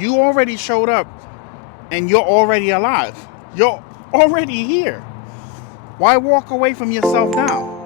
You already showed up and you're already alive. You're already here. Why walk away from yourself now?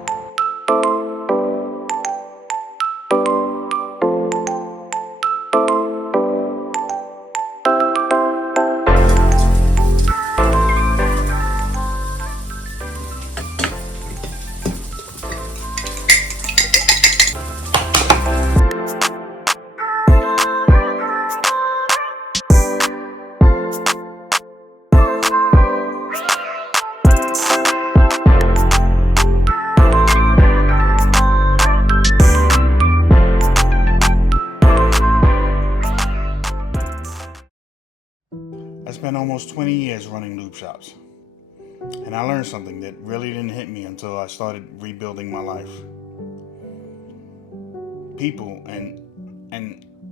I spent almost 20 years running lube shops, and I learned something that really didn't hit me until I started rebuilding my life. People, and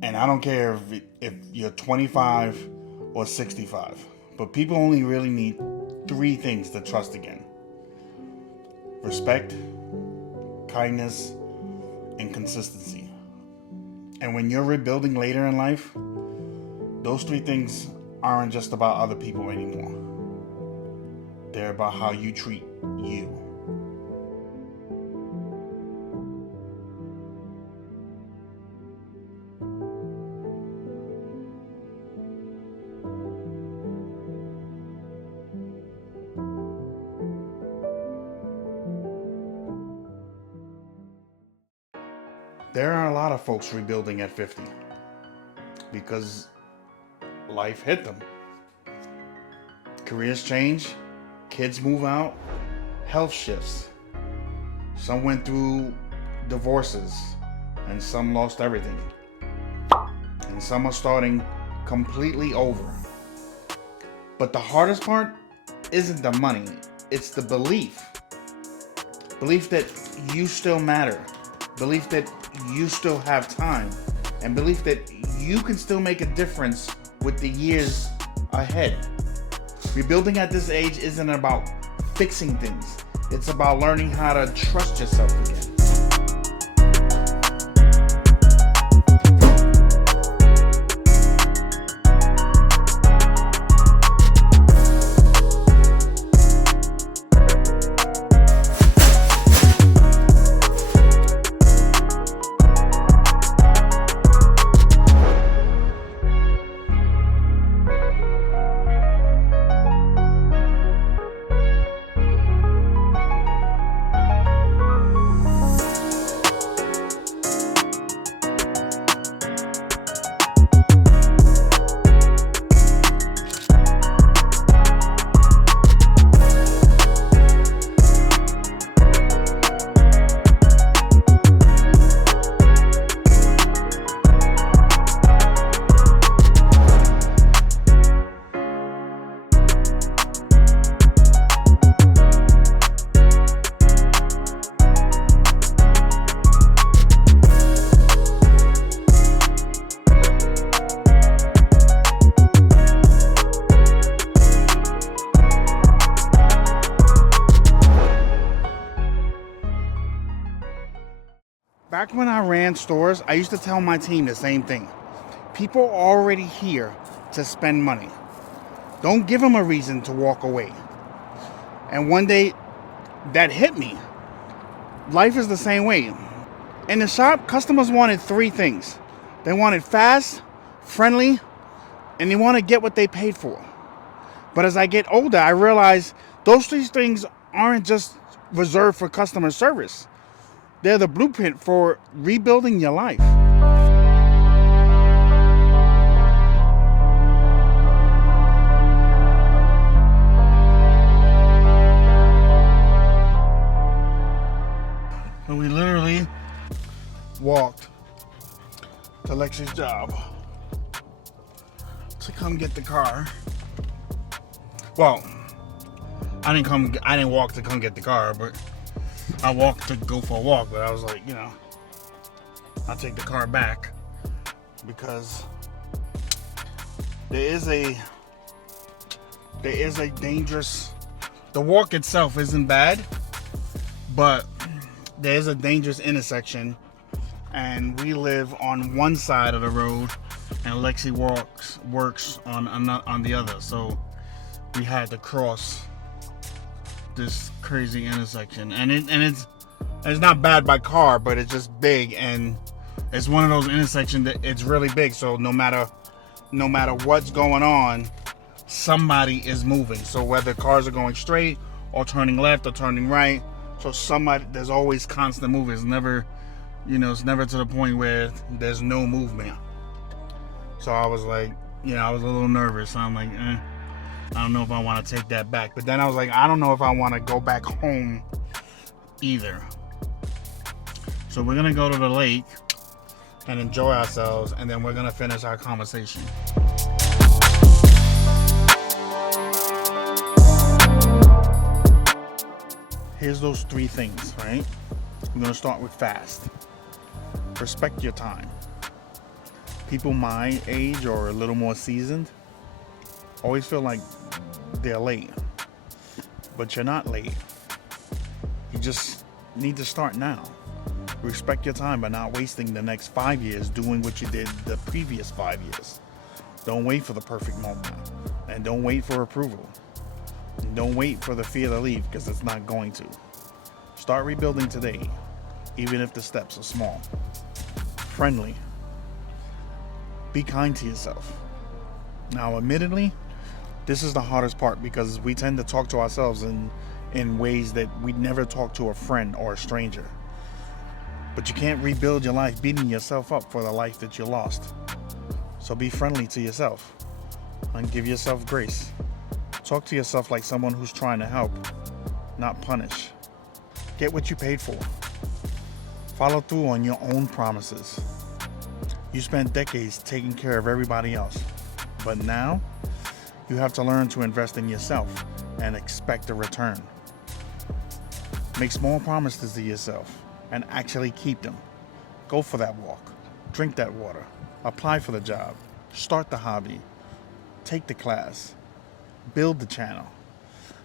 I don't care if you're 25 or 65, but people only really need 3 things to trust again: respect, kindness, and consistency. And when you're rebuilding later in life, those 3 things aren't just about other people anymore. They're about how you treat you. There are a lot of folks rebuilding at 50 because life hit them. Careers change, kids move out, health shifts. Some went through divorces, and some lost everything. And some are starting completely over. But the hardest part isn't the money, it's the belief. Belief that you still matter. Belief that you still have time. And belief that you can still make a difference with the years ahead. Rebuilding at this age isn't about fixing things. It's about learning how to trust yourself again. Back when I ran stores, I used to tell my team the same thing. People are already here to spend money. Don't give them a reason to walk away. And one day, that hit me. Life is the same way. In the shop, customers wanted 3 things. They wanted fast, friendly, and they want to get what they paid for. But as I get older, I realize those 3 things aren't just reserved for customer service. They're the blueprint for rebuilding your life. So we literally walked to Lexi's job to come get the car. Well, I didn't walk to come get the car, but I walked to go for a walk, but I was like, I'll take the car back because there is a dangerous, the walk itself isn't bad, but there is a dangerous intersection, and we live on one side of the road and Lexi walks works on the other. So we had to cross this crazy intersection, and it's not bad by car, but it's just big, and it's one of those intersections that it's really big. So no matter what's going on, somebody is moving. So whether cars are going straight or turning left or turning right, so there's always constant movement. It's never, it's never to the point where there's no movement. So I was like, I was a little nervous. So I'm like, I don't know if I want to take that back. But then I was like, I don't know if I want to go back home either. So we're gonna go to the lake and enjoy ourselves, and then we're gonna finish our conversation. Here's those 3 things, right? I'm gonna start with fast. Respect your time. People my age or a little more seasoned always feel like they're late, but you're not late. You just need to start now. Respect your time by not wasting the next 5 years doing what you did the previous 5 years. Don't wait for the perfect moment, and don't wait for approval. And don't wait for the fear to leave, because it's not going to. Start rebuilding today, even if the steps are small. Friendly. Be kind to yourself. Now, admittedly, this is the hardest part, because we tend to talk to ourselves in ways that we'd never talk to a friend or a stranger. But you can't rebuild your life beating yourself up for the life that you lost. So be friendly to yourself and give yourself grace. Talk to yourself like someone who's trying to help, not punish. Get what you paid for. Follow through on your own promises. You spent decades taking care of everybody else, but now you have to learn to invest in yourself and expect a return. Make small promises to yourself and actually keep them. Go for that walk. Drink that water. Apply for the job. Start the hobby. Take the class. Build the channel.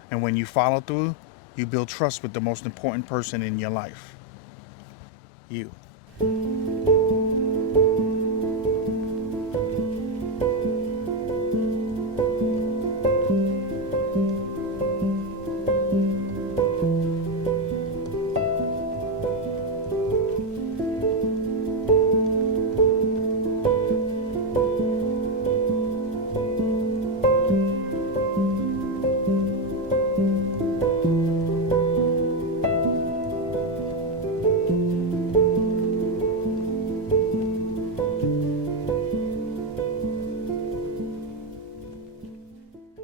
And when you follow through, you build trust with the most important person in your life. You.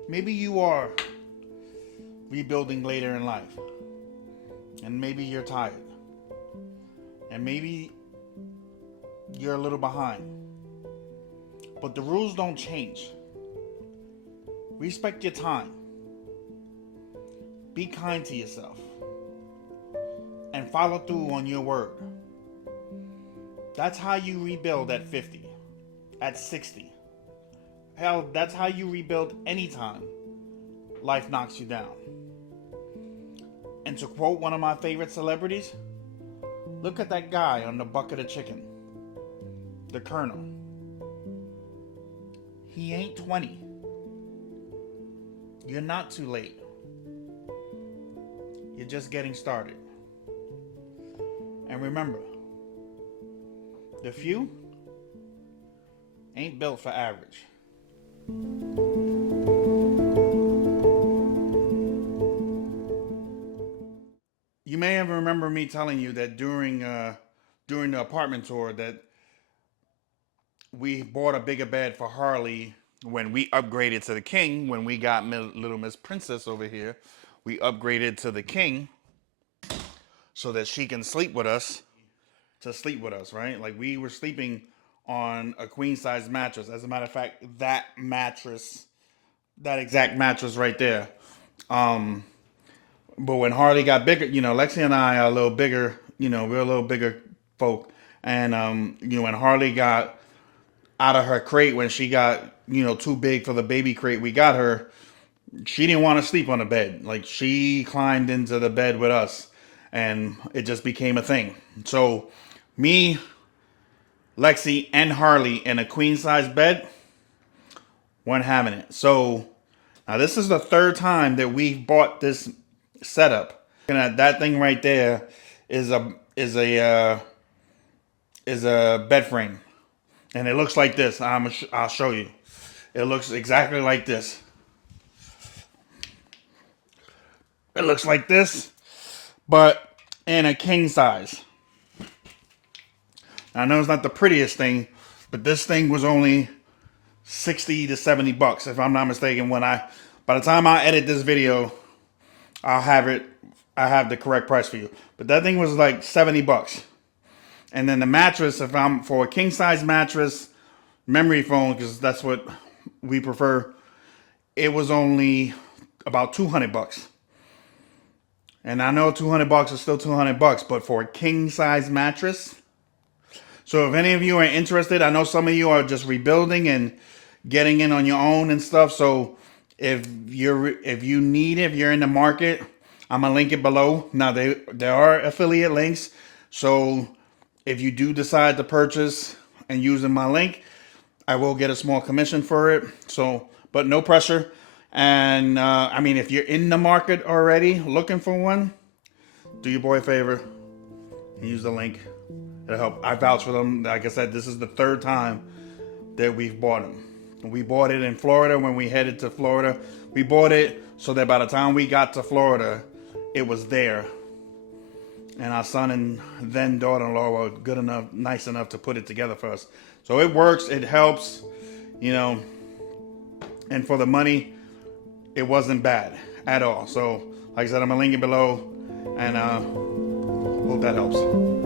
Maybe you are rebuilding later in life, and maybe you're tired, and maybe you're a little behind, but the rules don't change. Respect your time. Be kind to yourself, and follow through on your word. That's how you rebuild at 50, at 60. Hell, that's how you rebuild anytime life knocks you down. And to quote one of my favorite celebrities, look at that guy on the bucket of chicken, the Colonel. He ain't 20. You're not too late. You're just getting started. And remember, the few ain't built for average. You may even remember me telling you that during the apartment tour that we bought a bigger bed for Harley when we upgraded to the King. When we got little Miss Princess over here, we upgraded to the King so that she can sleep with us, right? Like, we were sleeping on a queen size mattress. As a matter of fact, that exact mattress right there. But when Harley got bigger, Lexi and I are a little bigger, we're a little bigger folk. And, when Harley got out of her crate, when she got, too big for the baby crate we got her, she didn't want to sleep on the bed. Like, she climbed into the bed with us, and it just became a thing. So me, Lexi, and Harley in a queen size bed, weren't having it. So now this is the third time that we've bought this setup. And that thing right there is a bed frame, and it looks like this. I'll show you. It looks exactly like this. It looks like this, but in a king size. I know it's not the prettiest thing, but this thing was only 60 to 70 bucks, if I'm not mistaken. By the time I edit this video, I have the correct price for you. But that thing was like 70 bucks. And then the mattress, if I'm for a king size mattress, memory foam, because that's what we prefer, it was only about 200 bucks. And I know 200 bucks is still 200 bucks, but for a king size mattress. So if any of you are interested, I know some of you are just rebuilding and getting in on your own and stuff. So if you need it, if you're in the market, I'm gonna link it below. Now there are affiliate links. So if you do decide to purchase and using my link, I will get a small commission for it. So, but no pressure. And I mean, if you're in the market already looking for one, do your boy a favor and use the link. It'll help. I vouch for them. Like I said, this is the third time that we've bought them. We bought it in Florida when we headed to Florida. We bought it so that by the time we got to Florida, it was there. And our son and then daughter-in-law were good enough, nice enough to put it together for us. So it works. It helps, you know. And for the money, it wasn't bad at all. So, like I said, I'm going to link it below. And hope that helps.